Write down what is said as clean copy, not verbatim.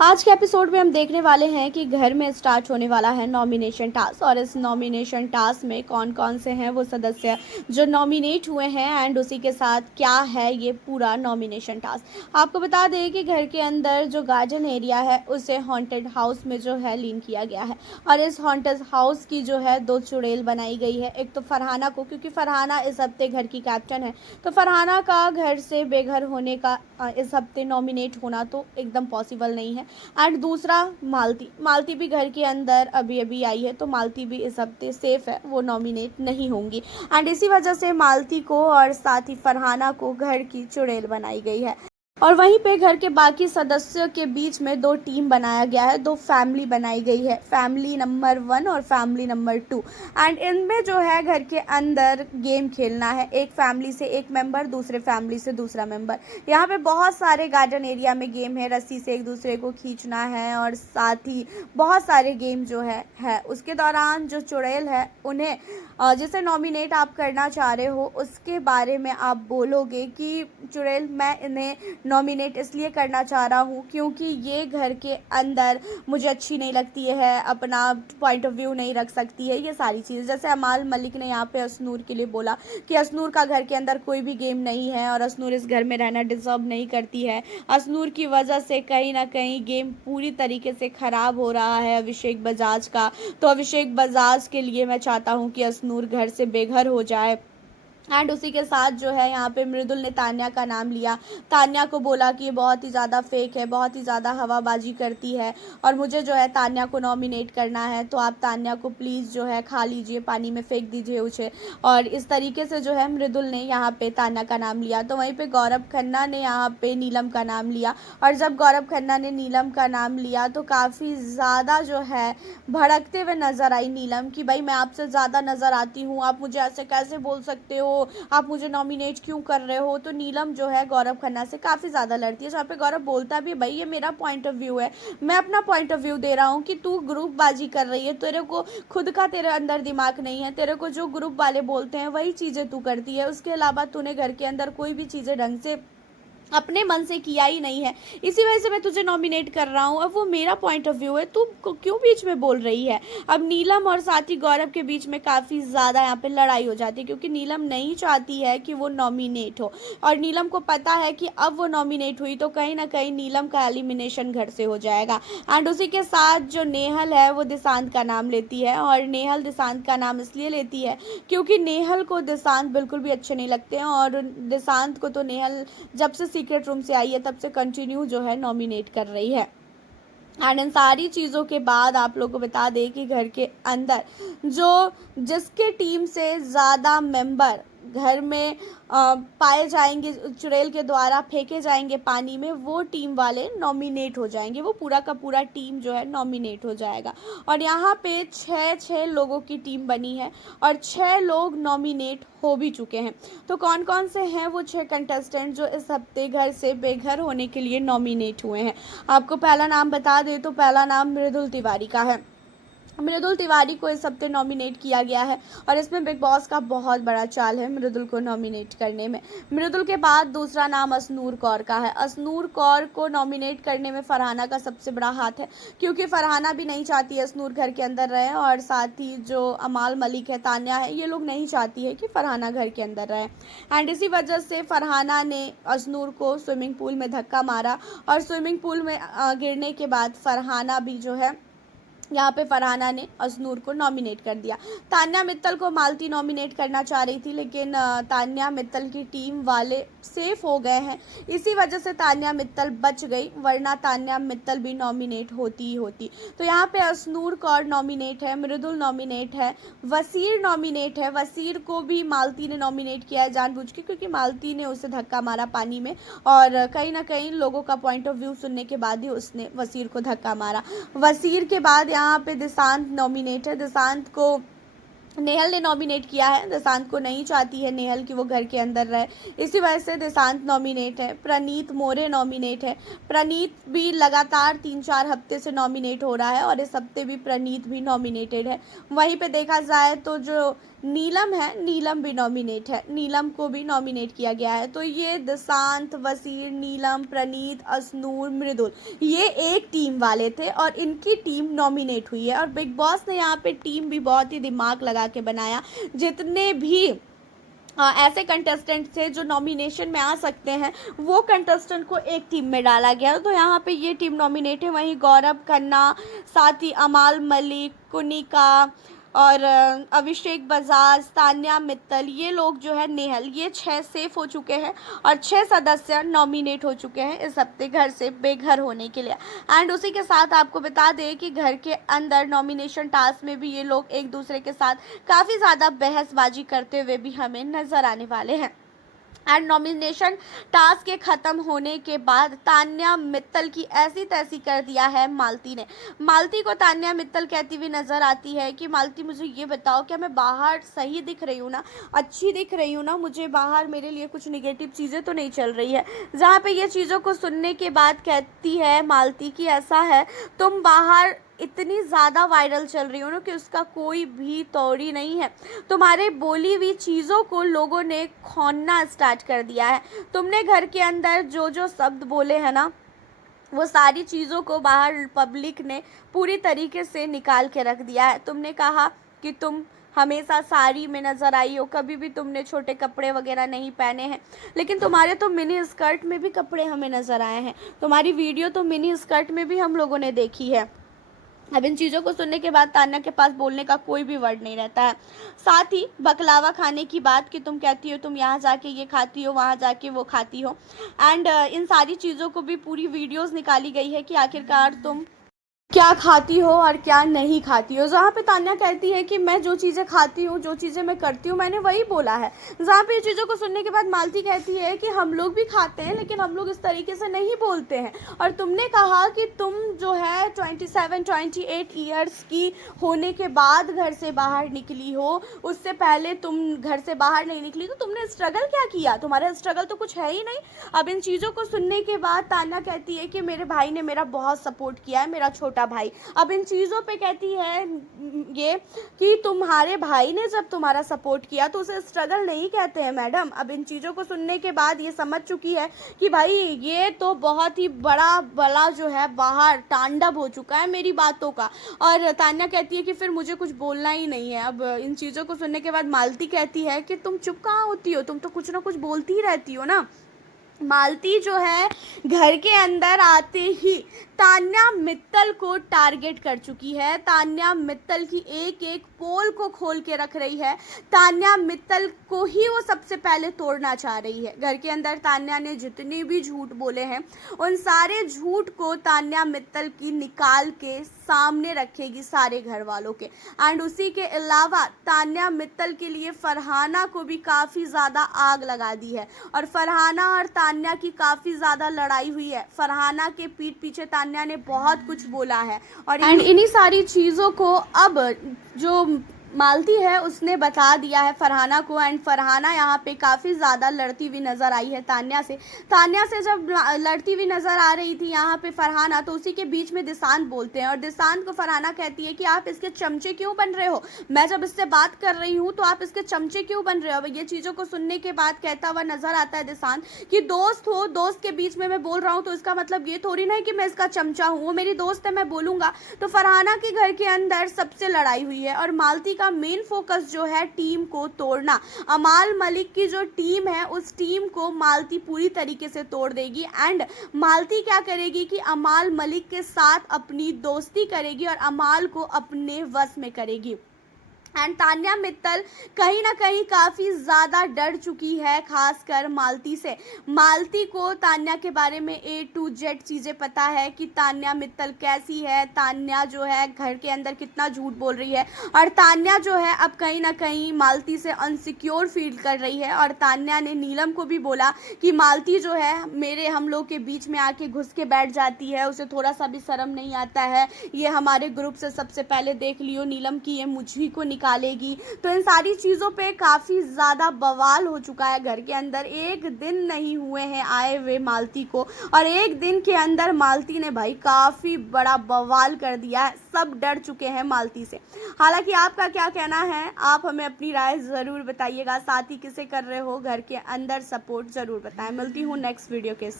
आज के एपिसोड में हम देखने वाले हैं कि घर में स्टार्ट होने वाला है नॉमिनेशन टास्क। और इस नॉमिनेशन टास्क में कौन कौन से हैं वो सदस्य जो नॉमिनेट हुए हैं एंड उसी के साथ क्या है ये पूरा नॉमिनेशन टास्क। आपको बता दें कि घर के अंदर जो गार्डन एरिया है उसे हॉन्टेड हाउस में जो है लीन किया गया है। और इस हॉन्टेड हाउस की जो है 2 चुड़ैल बनाई गई है। एक तो फरहाना को, क्योंकि फरहाना इस हफ्ते घर की कैप्टन है, तो फरहाना का घर से बेघर होने का इस हफ्ते नॉमिनेट होना तो एकदम पॉसिबल नहीं है। एंड दूसरा मालती भी घर के अंदर अभी अभी आई है, तो मालती भी इस हफ्ते सेफ है, वो नॉमिनेट नहीं होंगी। एंड इसी वजह से मालती को और साथ ही फरहाना को घर की चुड़ैल बनाई गई है। और वहीं पे घर के बाकी सदस्यों के बीच में 2 टीम बनाया गया है, 2 फैमिली बनाई गई है, फैमिली नंबर 1 और फैमिली नंबर 2। एंड इनमें जो है घर के अंदर गेम खेलना है, एक फैमिली से एक मेंबर, दूसरे फैमिली से दूसरा मेंबर। यहाँ पे बहुत सारे गार्डन एरिया में गेम है, रस्सी से एक दूसरे को खींचना है और साथ ही बहुत सारे गेम जो है उसके दौरान जो चुड़ैल है उन्हें जिसे नॉमिनेट आप करना चाह रहे हो उसके बारे में आप बोलोगे कि चुड़ैल मैं इन्हें नॉमिनेट इसलिए करना चाह रहा हूँ क्योंकि ये घर के अंदर मुझे अच्छी नहीं लगती है, अपना पॉइंट ऑफ व्यू नहीं रख सकती है, ये सारी चीज़। जैसे अमाल मलिक ने यहाँ पे असनूर के लिए बोला कि असनूर का घर के अंदर कोई भी गेम नहीं है और असनूर इस घर में रहना डिजर्व नहीं करती है। असनूर की वजह से कहीं ना कहीं गेम पूरी तरीके से ख़राब हो रहा है अभिषेक बजाज का। तो अभिषेक बजाज के लिए मैं चाहता हूँ कि असनूर घर से बेघर हो जाए। एंड उसी के साथ जो है यहाँ पे मृदुल ने तान्या का नाम लिया, तान्या को बोला कि ये बहुत ही ज़्यादा फेक है, बहुत ही ज़्यादा हवाबाजी करती है और मुझे जो है तान्या को नॉमिनेट करना है, तो आप तान्या को प्लीज़ जो है खा लीजिए, पानी में फेंक दीजिए उसे। और इस तरीके से जो है मृदुल ने यहाँ पे तान्या का नाम लिया। तो वहीं पे गौरव खन्ना ने यहाँ पे नीलम का नाम लिया। और जब गौरव खन्ना ने नीलम का नाम लिया तो काफ़ी ज़्यादा जो है भड़कते हुए नज़र आई नीलम कि भाई मैं आपसे ज़्यादा नज़र आती हूँ, आप मुझे ऐसे कैसे बोल सकते हो, आप मुझे नॉमिनेट क्यों कर रहे हो। तो नीलम जो है गौरव खन्ना से काफ़ी ज़्यादा लड़ती है, जहाँ पे गौरव बोलता भी है भाई ये मेरा पॉइंट ऑफ व्यू है, मैं अपना पॉइंट ऑफ व्यू दे रहा हूँ कि तू ग्रुप बाजी कर रही है, तेरे को खुद का तेरे अंदर दिमाग नहीं है, तेरे को जो ग्रुप वाले बोलते हैं वही चीज़ें तू करती है, उसके अलावा तूने घर के अंदर कोई भी चीज़ें ढंग से अपने मन से किया ही नहीं है, इसी वजह से मैं तुझे नॉमिनेट कर रहा हूँ। अब वो मेरा पॉइंट ऑफ व्यू है, तू क्यों बीच में बोल रही है। अब नीलम और साथी गौरव के बीच में काफ़ी ज़्यादा यहाँ पे लड़ाई हो जाती है क्योंकि नीलम नहीं चाहती है कि वो नॉमिनेट हो और नीलम को पता है कि अब वो नॉमिनेट हुई तो कहीं ना कहीं नीलम का एलिमिनेशन घर से हो जाएगा। एंड उसी के साथ जो नेहल है वो दिशांत का नाम लेती है और नेहल दिशांत का नाम इसलिए लेती है क्योंकि नेहल को दिशांत बिल्कुल भी अच्छे नहीं लगते हैं और दिशांत को तो नेहल जब से सीक्रेट रूम से आई है तब से कंटिन्यू जो है नॉमिनेट कर रही है। एंड इन सारी चीज़ों के बाद आप लोगों को बता दें कि घर के अंदर जो जिसके टीम से ज़्यादा मेंबर घर में पाए जाएंगे, चुड़ैल के द्वारा फेंके जाएंगे पानी में, वो टीम वाले नॉमिनेट हो जाएंगे, वो पूरा का पूरा टीम जो है नॉमिनेट हो जाएगा। और यहाँ पे 6 लोगों की टीम बनी है और 6 लोग नॉमिनेट हो भी चुके हैं। तो कौन कौन से हैं वो 6 कंटेस्टेंट जो इस हफ्ते घर से बेघर होने के लिए नॉमिनेट हुए हैं। आपको पहला नाम बता दें तो पहला नाम मृदुल तिवारी का है। मृदुल तिवारी को इस हफ्ते नॉमिनेट किया गया है और इसमें बिग बॉस का बहुत बड़ा चाल है मृदुल को नॉमिनेट करने में। मृदुल के बाद दूसरा नाम असनूर कौर का है। असनूर कौर को नॉमिनेट करने में फरहाना का सबसे बड़ा हाथ है क्योंकि फरहाना भी नहीं चाहती है असनूर घर के अंदर रहे और साथ ही जो अमाल मलिक है, तान्या है, ये लोग नहीं चाहती है कि फरहाना घर के अंदर रहे। एंड इसी वजह से फरहाना ने असनूर को स्विमिंग पूल में धक्का मारा और स्विमिंग पूल में गिरने के बाद फरहाना भी जो है यहाँ पे फरहाना ने असनूर को नॉमिनेट कर दिया। तान्या मित्तल को मालती नॉमिनेट करना चाह रही थी लेकिन तान्या मित्तल की टीम वाले सेफ हो गए हैं, इसी वजह से तान्या मित्तल बच गई, वरना तान्या मित्तल भी नॉमिनेट होती ही होती। तो यहाँ पे असनूर कौर नॉमिनेट है, मृदुल नॉमिनेट है, वसीर नॉमिनेट है। वसीर को भी मालती ने नॉमिनेट किया है जानबूझ के क्योंकि मालती ने उसे धक्का मारा पानी में और कहीं ना कहीं लोगों का पॉइंट ऑफ व्यू सुनने के बाद ही उसने वसीर को धक्का मारा। वसीर के बाद यहाँ पे दिशांत नॉमिनेट है। दिशांत को नेहल ने नॉमिनेट किया है। देशांत को नहीं चाहती है नेहल कि वो घर के अंदर रहे, इसी वजह से देशांत नॉमिनेट है। प्रणीत मोरे नॉमिनेट है। प्रणीत भी लगातार 3-4 हफ्ते से नॉमिनेट हो रहा है और इस हफ्ते भी प्रणीत भी नॉमिनेटेड है। वहीं पे देखा जाए तो जो नीलम है, नीलम भी नॉमिनेट है, नीलम को भी नॉमिनेट किया गया है। तो ये देशांत, वसीर, नीलम, प्रणीत, असनूर, मृदुल, ये एक टीम वाले थे और इनकी टीम नॉमिनेट हुई है। और बिग बॉस ने यहाँ पे टीम भी बहुत ही दिमाग लगा के बनाया। जितने भी ऐसे कंटेस्टेंट थे जो नॉमिनेशन में आ सकते हैं, वो कंटेस्टेंट को एक टीम में डाला गया। तो यहाँ पे ये टीम नॉमिनेट है। वहीं गौरव खन्ना, साथ ही अमाल मलिक, कुनिका और अभिषेक बजाज, तान्या मित्तल, ये लोग जो है नेहल, ये 6 सेफ हो चुके हैं और 6 सदस्य नॉमिनेट हो चुके हैं इस हफ्ते घर से बेघर होने के लिए। एंड उसी के साथ आपको बता दें कि घर के अंदर नॉमिनेशन टास्क में भी ये लोग एक दूसरे के साथ काफ़ी ज़्यादा बहसबाजी करते हुए भी हमें नज़र आने वाले हैं। एंड नॉमिनेशन टास्क के ख़त्म होने के बाद तान्या मित्तल की ऐसी तैसी कर दिया है मालती ने। मालती को तान्या मित्तल कहती हुई नज़र आती है कि मालती मुझे ये बताओ, क्या मैं बाहर सही दिख रही हूँ ना, अच्छी दिख रही हूँ ना, मुझे बाहर मेरे लिए कुछ निगेटिव चीज़ें तो नहीं चल रही है। जहाँ पे ये चीज़ों को सुनने के बाद कहती है मालती कि ऐसा है, तुम बाहर इतनी ज़्यादा वायरल चल रही हो ना कि उसका कोई भी तौड़ी नहीं है। तुम्हारे बोली हुई चीज़ों को लोगों ने खोना स्टार्ट कर दिया है। तुमने घर के अंदर जो जो शब्द बोले हैं ना, वो सारी चीज़ों को बाहर पब्लिक ने पूरी तरीके से निकाल के रख दिया है। तुमने कहा कि तुम हमेशा साड़ी में नज़र आई हो, कभी भी तुमने छोटे कपड़े वगैरह नहीं पहने हैं, लेकिन तुम्हारे तो मिनी स्कर्ट में भी कपड़े हमें नज़र आए हैं। तुम्हारी वीडियो तो मिनी स्कर्ट में भी हम लोगों ने देखी है। अब इन चीज़ों को सुनने के बाद तान्या के पास बोलने का कोई भी वर्ड नहीं रहता है। साथ ही बकलावा खाने की बात कि तुम कहती हो तुम यहाँ जाके ये खाती हो, वहाँ जाके वो खाती हो। एंड इन सारी चीज़ों को भी पूरी वीडियोस निकाली गई है कि आखिरकार तुम क्या खाती हो और क्या नहीं खाती हो। जहाँ पे तान्या कहती है कि मैं जो चीज़ें खाती हूँ, जो चीज़ें मैं करती हूँ, मैंने वही बोला है। जहाँ पे ये चीज़ों को सुनने के बाद मालती कहती है कि हम लोग भी खाते हैं लेकिन हम लोग इस तरीके से नहीं बोलते हैं। और तुमने कहा कि तुम जो है 27-28 ईयर्स की होने के बाद घर से बाहर निकली हो, उससे पहले तुम घर से बाहर नहीं निकली, तो तुमने स्ट्रगल क्या किया? तुम्हारा स्ट्रगल तो कुछ है ही नहीं। अब इन चीज़ों को सुनने के बाद तान्या कहती है कि मेरे भाई ने मेरा बहुत सपोर्ट किया है, मेरा छोटा भाई। अब इन चीज़ों पे कहती है ये कि तुम्हारे भाई ने जब तुम्हारा सपोर्ट किया तो उसे स्ट्रगल नहीं कहते हैं मैडम। अब इन चीज़ों को सुनने के बाद ये समझ चुकी है कि भाई ये तो बहुत ही बड़ा जो है बाहर तांडव हो चुका है मेरी बातों का। और तान्या कहती है कि फिर मुझे कुछ बोलना ही नहीं है। अब इन चीज़ों को सुनने के बाद मालती कहती है कि तुम चुप कहाँ होती हो, तुम तो कुछ ना कुछ बोलती ही रहती हो ना। मालती जो है घर के अंदर आते ही तान्या मित्तल को टारगेट कर चुकी है। तान्या मित्तल की एक एक पोल को खोल के रख रही है। तान्या मित्तल को ही वो सबसे पहले तोड़ना चाह रही है। घर के अंदर तान्या ने जितने भी झूठ बोले हैं, उन सारे झूठ को तान्या मित्तल की निकाल के सामने रखेगी सारे घर वालों के। एंड उसी के अलावा तान्या मित्तल के लिए फरहाना को भी काफ़ी ज़्यादा आग लगा दी है और फरहाना और तान्या की काफ़ी ज़्यादा लड़ाई हुई है। फरहाना के पीठ पीछे तान्या ने बहुत कुछ बोला है और इन्हीं सारी चीज़ों को अब जो मालती है उसने बता दिया है फरहाना को। एंड फरहाना यहाँ पे काफ़ी ज़्यादा लड़ती हुई नज़र आई है तान्या से। तान्या से जब लड़ती हुई नज़र आ रही थी यहाँ पे फरहाना, तो उसी के बीच में दिशांत बोलते हैं और दिशांत को फरहाना कहती है कि आप इसके चमचे क्यों बन रहे हो, मैं जब इससे बात कर रही हूँ तो आप इसके चमचे क्यों बन रहे हो। ये चीज़ों को सुनने के बाद कहता हुआ नज़र आता है दिशांत कि दोस्त हो, दोस्त के बीच में मैं बोल रहा हूँ तो इसका मतलब ये थोड़ी ना है कि मैं इसका चमचा हूँ, वो मेरी दोस्त है, मैं बोलूँगा। तो फरहाना के घर के अंदर सबसे लड़ाई हुई है और मालती का मेन फोकस जो है टीम को तोड़ना। अमाल मलिक की जो टीम है उस टीम को मालती पूरी तरीके से तोड़ देगी। एंड मालती क्या करेगी कि अमाल मलिक के साथ अपनी दोस्ती करेगी और अमाल को अपने वश में करेगी। एंड तान्या मित्तल कहीं ना कहीं काफ़ी ज़्यादा डर चुकी है, खासकर मालती से। मालती को तान्या के बारे में A to Z चीज़ें पता है कि तान्या मित्तल कैसी है, तान्या जो है घर के अंदर कितना झूठ बोल रही है और तान्या जो है अब कहीं ना कहीं मालती से अनसिक्योर फील कर रही है। और तान्या ने नीलम को भी बोला कि मालती जो है मेरे हम लोग के बीच में आके घुस के बैठ जाती है, उसे थोड़ा सा भी शर्म नहीं आता है, ये हमारे ग्रुप से सबसे पहले देख लियो नीलम की ये मुझी को निकालेगी। तो इन सारी चीज़ों पे काफ़ी ज़्यादा बवाल हो चुका है घर के अंदर। एक दिन नहीं हुए हैं आए हुए मालती को, और एक दिन के अंदर मालती ने भाई काफ़ी बड़ा बवाल कर दिया है। सब डर चुके हैं मालती से। हालांकि आपका क्या कहना है, आप हमें अपनी राय ज़रूर बताइएगा। साथ ही किसे कर रहे हो घर के अंदर सपोर्ट ज़रूर बताएं। मिलती हूँ नेक्स्ट वीडियो के